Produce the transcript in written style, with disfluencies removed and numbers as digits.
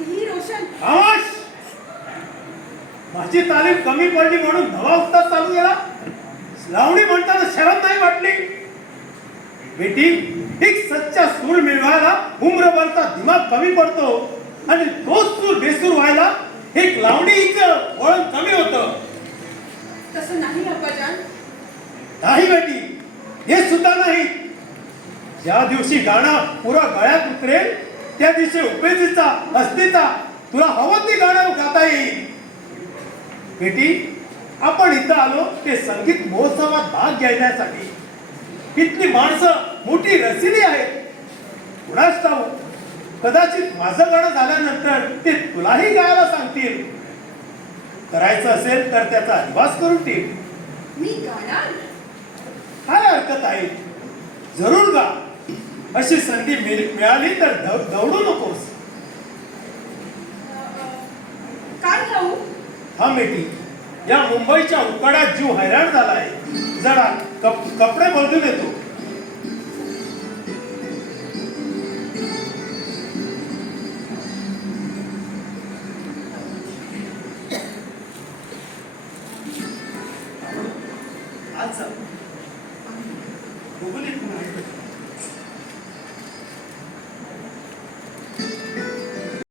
ही रोशन. आवाज! माझी तालीम कमी पडली म्हणून नवा उस्ताद चालू केला. लावणी म्हणताना शरम नाही वाटली? बेटी, एक सच्चा सूर मिळवायला उम्रभरचा दिमाग कमी पडतो आणि तोच सूर बेसूर व्हायला एक लावणीचं वळण कमी होतं. तसं नाही अप्पाजान. नाही बेटी, हे सुद्धा नाही. ज्या दिवशी गाणं पुरा गळ्यात उतरेल त्या दिवशी उपेजीचा हस्तीचा तुला हवं ते गाणं गाता येईल. बेटी, आपण इथं आलो ते संगीत महोत्सवात भाग घेण्यासाठी. इथली माणसं मोठी रसिली आहेत. कुणास ठाऊक, कदाचित माझं गाणं झाल्यानंतर ते तुलाही गायला सांगतील. करायचं असेल तर त्याचा निवास करून ठेव. मी गाणार? काय हरकत आहे, जरूर गा. अशी संधी मिळाली तर दौडू नकोस. काय गाऊ? हा बेटी, या मुंबईच्या उकाड्यात जीव हैराण झालाय. जरा कपडे बदलून येतो. आज